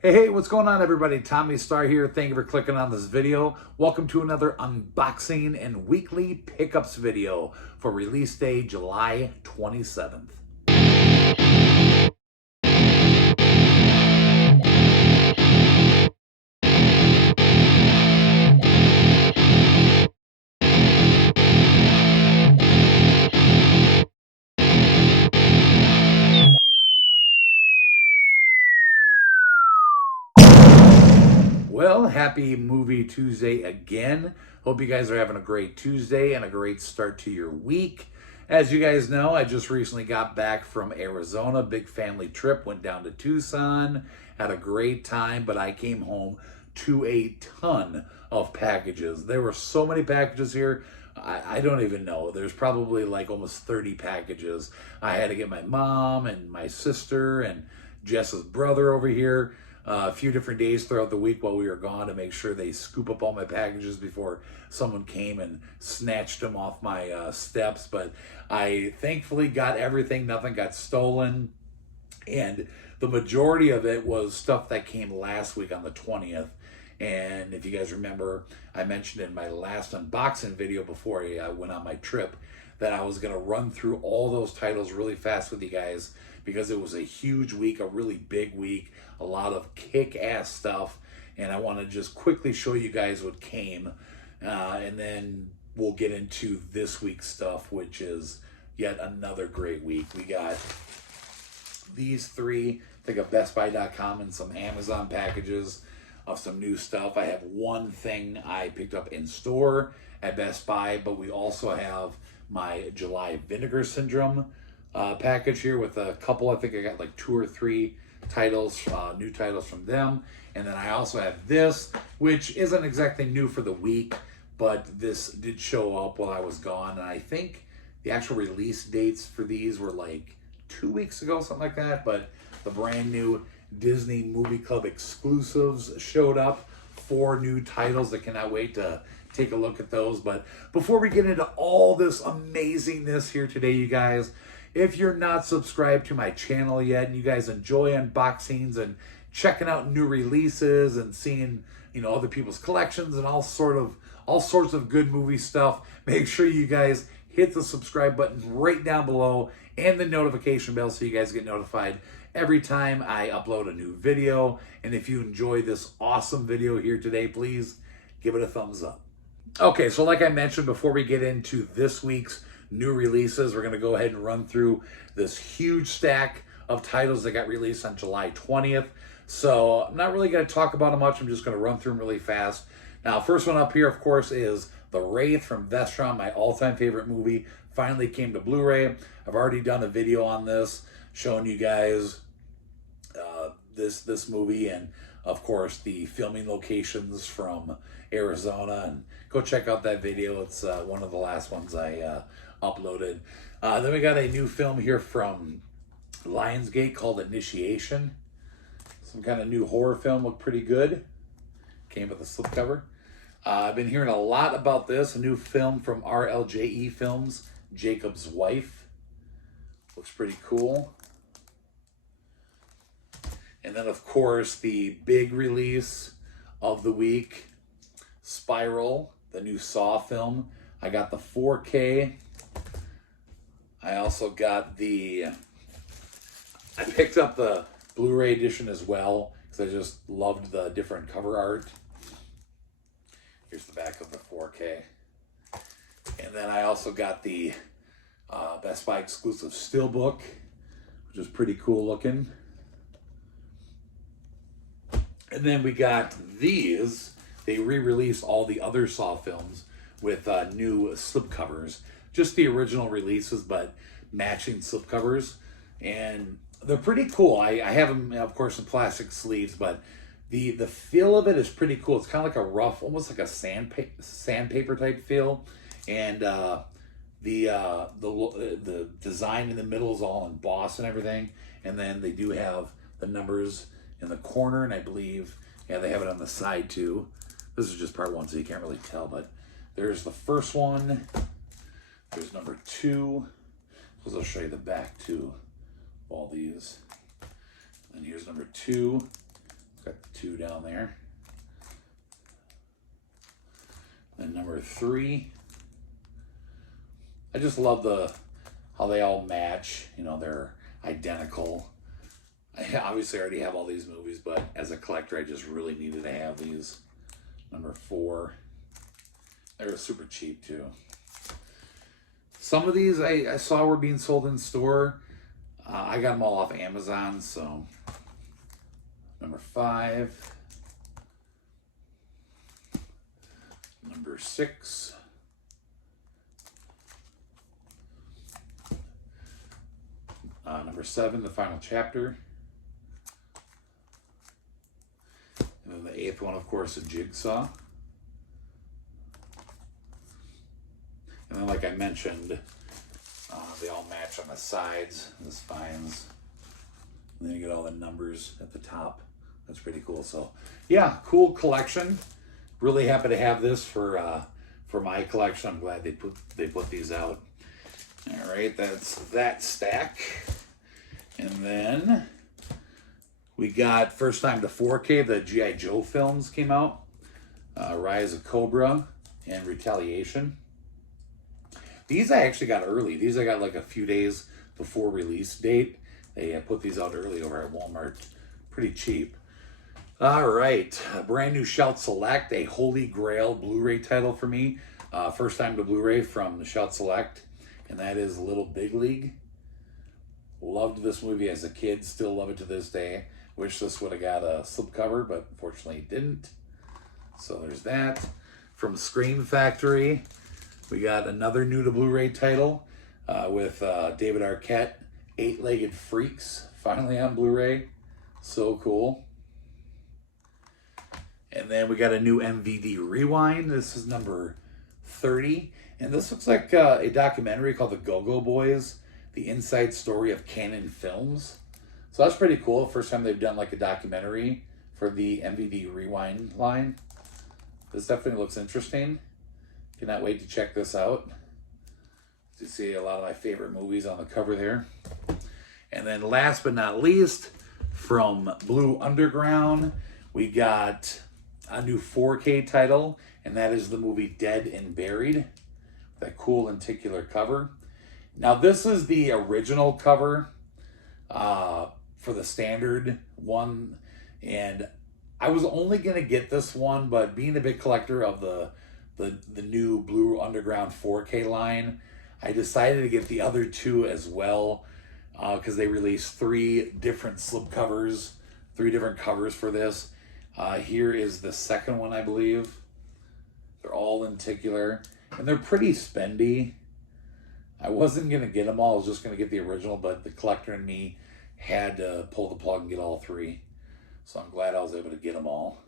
Hey, what's going on, everybody? Tommy Star here. Thank you for clicking on this video. Welcome to another unboxing and weekly pickups video for release day, July 27th. Well, happy Movie Tuesday again. Hope you guys are having a great Tuesday and a great start to your week. As you guys know, I just recently got back from Arizona, big family trip, went down to Tucson, had a great time, but I came home to a ton of packages. There were so many packages here. I don't even know. There's probably like almost 30 packages. I had to get my mom and my sister and Jess's brother over here a few different days throughout the week while we were gone to make sure they scoop up all my packages before someone came and snatched them off my steps. But I thankfully got everything. Nothing got stolen. And the majority of it was stuff that came last week on the 20th. And if you guys remember, I mentioned in my last unboxing video before I went on my trip that I was going to run through all those titles really fast with you guys because it was a huge week, a really big week, a lot of kick-ass stuff. And I want to just quickly show you guys what came. And then we'll get into this week's stuff, which is yet another great week. We got these three, I think of BestBuy.com and some Amazon packages of some new stuff. I have one thing I picked up in store at Best Buy, but we also have my July Vinegar Syndrome package here with a couple. I think I got like 2 or 3 titles, new titles from them. And then I also have this, which isn't exactly new for the week, but this did show up while I was gone. And I think the actual release dates for these were like 2 weeks ago, something like that. But the brand new Disney Movie Club exclusives showed up. 4 new titles. I cannot wait to take a look at those. But before we get into all this amazingness here today, you guys, if you're not subscribed to my channel yet and you guys enjoy unboxings and checking out new releases and seeing, you know, other people's collections and all sorts of good movie stuff, make sure you guys hit the subscribe button right down below and the notification bell so you guys get notified every time I upload a new video. And if you enjoy this awesome video here today, please give it a thumbs up. Okay, so like I mentioned, before we get into this week's new releases, we're going to go ahead and run through this huge stack of titles that got released on July 20th. So I'm not really going to talk about them much. I'm just going to run through them really fast. Now, first one up here, of course, is The Wraith from Vestron, my all-time favorite movie. Finally came to Blu Ray. I've already done a video on this, showing you guys this movie and, of course, the filming locations from Arizona. And go check out that video. It's one of the last ones I uploaded. Then we got a new film here from Lionsgate called Initiation. Some kind of new horror film, looked pretty good. Came with a slipcover. I've been hearing a lot about this. A new film from RLJE Films, Jacob's Wife. Looks pretty cool. And then, of course, the big release of the week, Spiral, the new Saw film. I got the 4K. I also got I picked up the Blu Ray edition as well because I just loved the different cover art. Here's the back of the 4K. And then I also got the Best Buy exclusive steelbook, which is pretty cool looking. And then we got these. They re-released all the other Saw films with new slipcovers. Just the original releases, but matching slipcovers. And they're pretty cool. I have them, of course, in plastic sleeves, but the feel of it is pretty cool. It's kind of like a rough, almost like a sandpaper type feel. And the design in the middle is all embossed and everything. And then they do have the numbers in the corner, and I believe, yeah, they have it on the side too. This is just part 1, so you can't really tell, but there's the first one. There's number 2. So I'll show you the back too, all these. And here's number 2. Got down there. And number 3. I just love how they all match. You know, they're identical. I obviously already have all these movies, but as a collector, I just really needed to have these. Number 4. They were super cheap too. Some of these I saw were being sold in store. I got them all off Amazon, so. Number 5. Number 6. Number 7, The Final Chapter. And then the 8th one, of course, a Jigsaw. And then, like I mentioned, they all match on the sides, the spines. And then you get all the numbers at the top. That's pretty cool. So, yeah, cool collection. Really happy to have this for my collection. I'm glad they put these out. All right, that's that stack. And then we got first time to 4K, the G.I. Joe films came out. Rise of Cobra and Retaliation. These I actually got early. These I got like a few days before release date. They put these out early over at Walmart. Pretty cheap. All right, a brand new Shout Select, a Holy Grail Blu Ray title for me. First time to Blu Ray from the Shout Select, and that is Little Big League. Loved this movie as a kid, still love it to this day. Wish this would have got a slipcover, but unfortunately it didn't. So there's that. From Scream Factory, we got another new to Blu Ray title with David Arquette, Eight-Legged Freaks, finally on Blu Ray. So cool. And then we got a new MVD Rewind. This is number 30. And this looks like a documentary called The Go-Go Boys, the inside story of Canon Films. So that's pretty cool. First time they've done like a documentary for the MVD Rewind line. This definitely looks interesting. Cannot wait to check this out. You see a lot of my favorite movies on the cover there. And then last but not least, from Blue Underground, we got a new 4K title, and that is the movie Dead and Buried. That cool lenticular cover. Now this is the original cover for the standard one, and I was only gonna get this one, but being a big collector of the new Blue Underground 4K line, I decided to get the other two as well because they released 3 different slipcovers, 3 different covers for this. Here is the second one, I believe. They're all lenticular, and they're pretty spendy. I wasn't going to get them all. I was just going to get the original, but the collector and me had to pull the plug and get all 3. So I'm glad I was able to get them all.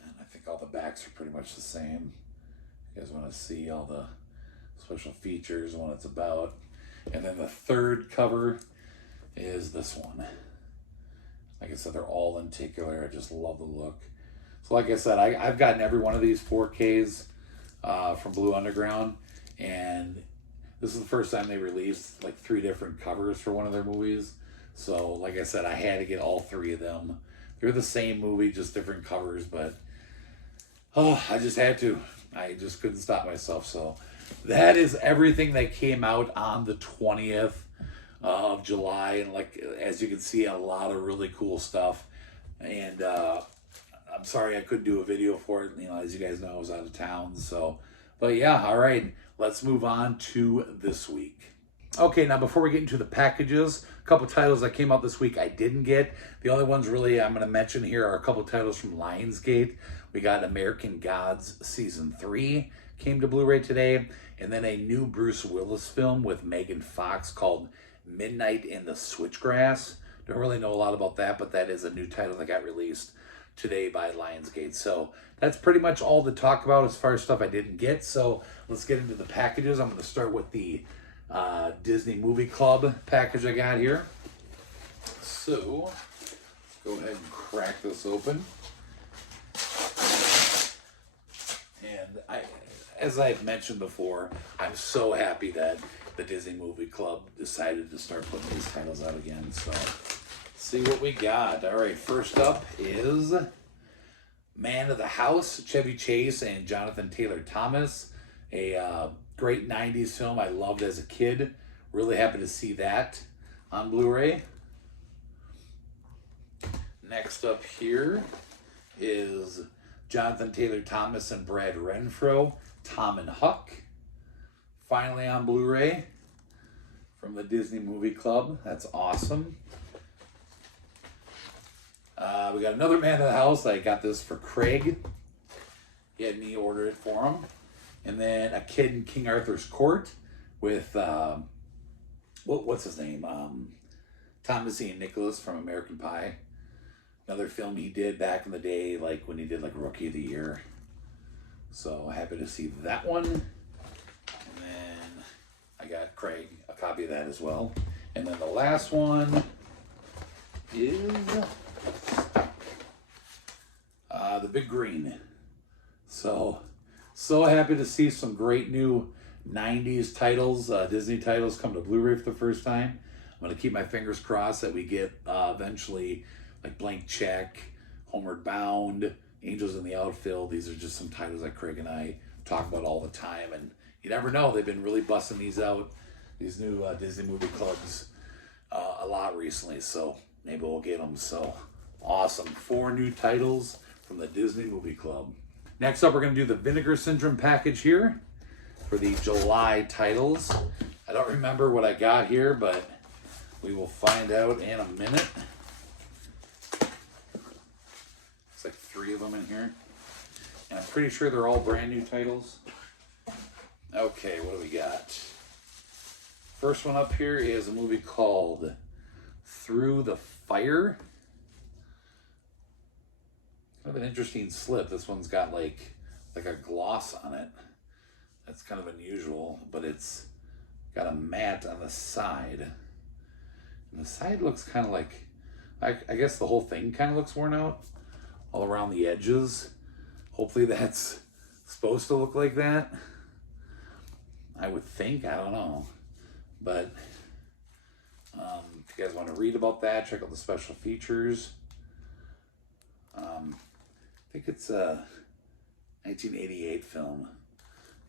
And I think all the backs are pretty much the same. You guys want to see all the special features and what it's about. And then the third cover is this one. Like I said, they're all lenticular. I just love the look. So like I said, I've gotten every one of these 4Ks from Blue Underground. And this is the first time they released like 3 different covers for one of their movies. So like I said, I had to get all 3 of them. They're the same movie, just different covers. But I just had to. I just couldn't stop myself. So that is everything that came out on the 20th. Of July, and like as you can see, a lot of really cool stuff. And I'm sorry I couldn't do a video for it. You know, as you guys know, I was out of town. So, but yeah, all right. Let's move on to this week. Okay, now before we get into the packages, a couple titles that came out this week I didn't get. The only ones really I'm going to mention here are a couple titles from Lionsgate. We got American Gods Season 3 came to Blu-ray today, and then a new Bruce Willis film with Megan Fox called Midnight in the Switchgrass. Don't really know a lot about that, but that is a new title that got released today by Lionsgate. So that's pretty much all to talk about as far as stuff I didn't get. So let's get into the packages. I'm going to start with the Disney Movie Club package I got here. So let's go ahead and crack this open. And as I've mentioned before, I'm so happy that the Disney Movie Club decided to start putting these titles out again. So see what we got. All right, first up is Man of the House, Chevy Chase and Jonathan Taylor Thomas. A great 90s film I loved as a kid. Really happy to see that on Blu Ray. Next up here is Jonathan Taylor Thomas and Brad Renfro, Tom and Huck. Finally on Blu Ray from the Disney Movie Club. That's awesome. We got another Man of the House. I got this for Craig. He had me order it for him. And then A Kid in King Arthur's Court with, what's his name? Thomas Ian Nicholas from American Pie. Another film he did back in the day, like when he did like Rookie of the Year. So happy to see that one. And then I got Craig a copy of that as well. And then the last one is The Big Green. So happy to see some great new 90s titles, Disney titles come to Blu Ray for the first time. I'm going to keep my fingers crossed that we get eventually like Blank Check, Homeward Bound, Angels in the Outfield. These are just some titles that Craig and I talk about all the time. And you never know, they've been really busting these out, these new Disney movie clubs a lot recently. So maybe we'll get them. So awesome. 4 new titles from the Disney Movie Club. Next up, we're going to do the Vinegar Syndrome package here for the July titles. I don't remember what I got here, but we will find out in a minute. It's like 3 of them in here. And I'm pretty sure they're all brand new titles. Okay, what do we got? First one up here is a movie called Through the Fire. Kind of an interesting slip. This one's got like a gloss on it. That's kind of unusual, but it's got a matte on the side. And the side looks kind of like, I guess the whole thing kind of looks worn out all around the edges. Hopefully that's supposed to look like that. I would think, I don't know. But if you guys want to read about that, check out the special features. I think it's a 1988 film.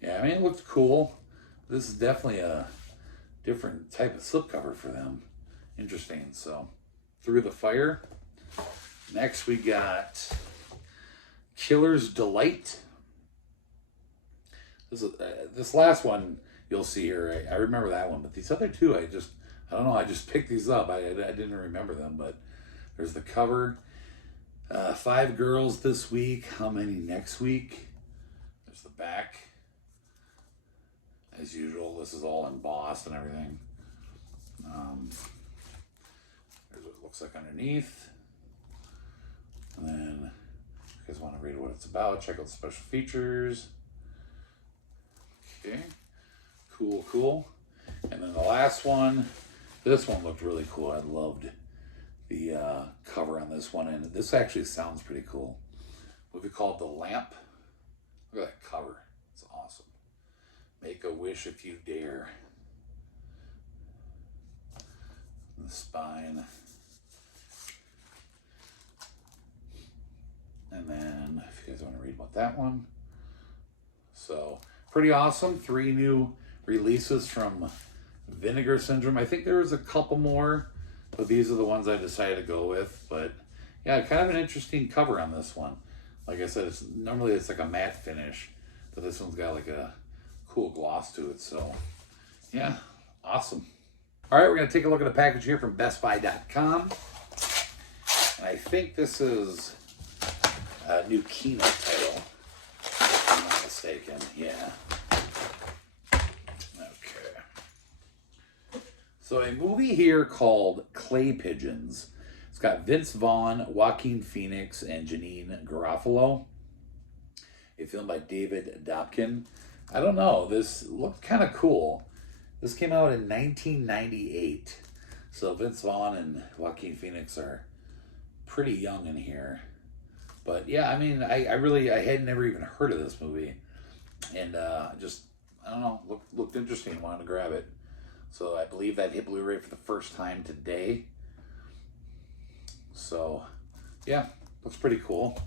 Yeah, I mean, it looked cool. This is definitely a different type of slipcover for them. Interesting. So, Through the Fire. Next, we got Killer's Delight. This last one you'll see here. I remember that one, but these other 2, I don't know. I just picked these up. I didn't remember them, but there's the cover. 5 girls this week. How many next week? There's the back. As usual, this is all embossed and everything. Here's what it looks like underneath. And then, if you guys want to read what it's about, check out the special features. Okay, cool. And then the last one, this one looked really cool. I loved the cover on this one, and this actually sounds pretty cool. Movie called The Lamp. Look at that cover. It's awesome. Make a wish if you dare. And the spine. And then, if you guys want to read about that one. So, pretty awesome. 3 new releases from Vinegar Syndrome. I think there was a couple more, but these are the ones I decided to go with. But yeah, kind of an interesting cover on this one. Like I said, normally it's like a matte finish, but this one's got like a cool gloss to it. So yeah, awesome. All right, we're going to take a look at a package here from BestBuy.com. And I think this is a new Kino title, if I'm not mistaken. Yeah. So a movie here called Clay Pigeons. It's got Vince Vaughn, Joaquin Phoenix, and Janine Garofalo. A film by David Dobkin. I don't know, this looked kind of cool. This came out in 1998. So Vince Vaughn and Joaquin Phoenix are pretty young in here. But yeah, I mean, I had never even heard of this movie. And I don't know, looked interesting, wanted to grab it. So I believe that hit Blu Ray for the first time today. So, yeah, looks pretty cool.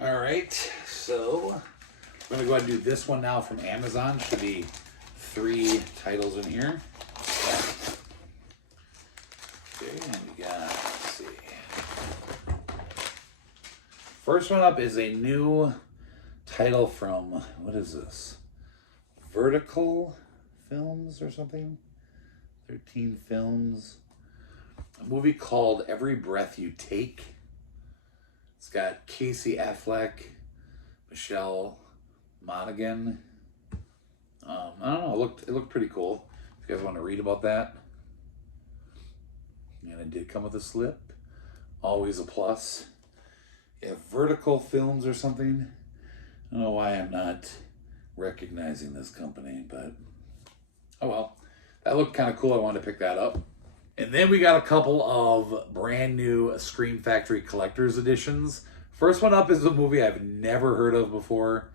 All right, so I'm going to go ahead and do this one now from Amazon. Should be 3 titles in here. Okay, and we got, let's see. First one up is a new title from, what is this? Vertical Films or something? 13 Films. A movie called Every Breath You Take. It's got Casey Affleck, Michelle Monaghan. I don't know, it looked pretty cool. If you guys want to read about that. And it did come with a slip. Always a plus. Yeah, Vertical Films or something. I don't know why I'm not recognizing this company, but oh well. That looked kind of cool. I wanted to pick that up. And then we got a couple of brand new Scream Factory collector's editions. First one up is a movie I've never heard of before.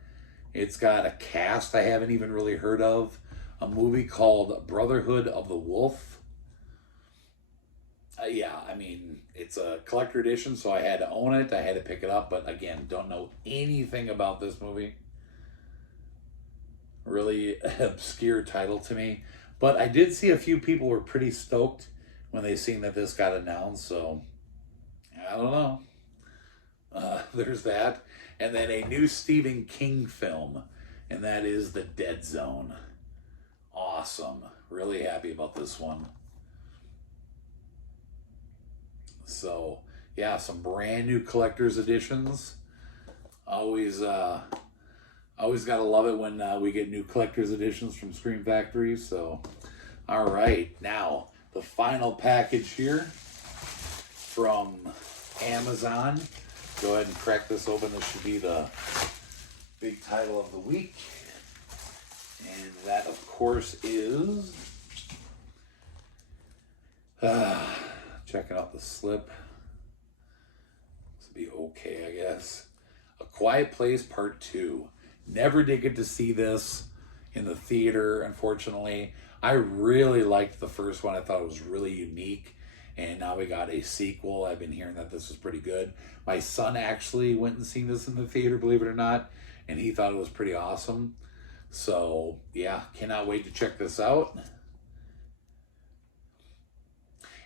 It's got a cast I haven't even really heard of. A movie called Brotherhood of the Wolf. Yeah, I mean, it's a collector edition, so I had to own it. I had to pick it up, but again, don't know anything about this movie. Really obscure title to me. But I did see a few people were pretty stoked when they seen that this got announced, so I don't know. There's that. And then a new Stephen King film, and that is The Dead Zone. Awesome. Really happy about this one. So, yeah, some brand new collector's editions. Always gotta love it when we get new collector's editions from Scream Factory. So, all right, now the final package here from Amazon. Go ahead and crack this open. This should be the big title of the week. And that, of course, is... checking out the slip. This will be okay, I guess. A Quiet Place Part 2. Never did get to see this in the theater, unfortunately. I really liked the first one. I thought it was really unique. And now we got a sequel. I've been hearing that this was pretty good. My son actually went and seen this in the theater, believe it or not. And he thought it was pretty awesome. So, yeah, cannot wait to check this out.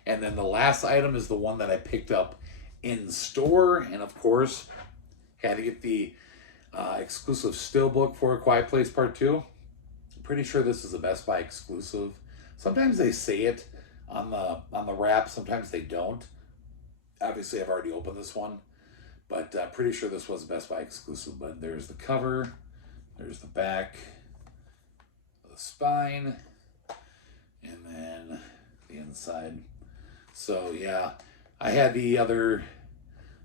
And then the last item is the one that I picked up in store. And of course, had to get the exclusive steelbook for A Quiet Place Part 2. I'm pretty sure this is a Best Buy exclusive. Sometimes they say it on the wrap, sometimes they don't. Obviously, I've already opened this one, but pretty sure this was a Best Buy exclusive. But there's the cover, there's the back, the spine, and then the inside. So yeah, I had the other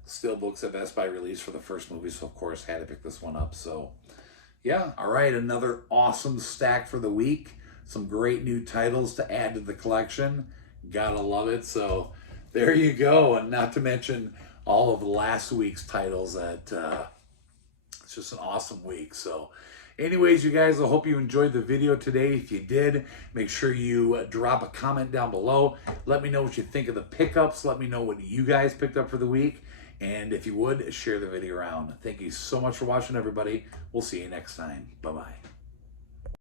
steelbooks that Best Buy released for the first movie, so of course had to pick this one up. So yeah, all right, another awesome stack for the week. Some great new titles to add to the collection. Gotta love it. So there you go. And not to mention all of last week's titles. It's just an awesome week. So anyways, you guys, I hope you enjoyed the video today. If you did, make sure you drop a comment down below. Let me know what you think of the pickups. Let me know what you guys picked up for the week. And if you would, share the video around. Thank you so much for watching, everybody. We'll see you next time. Bye-bye.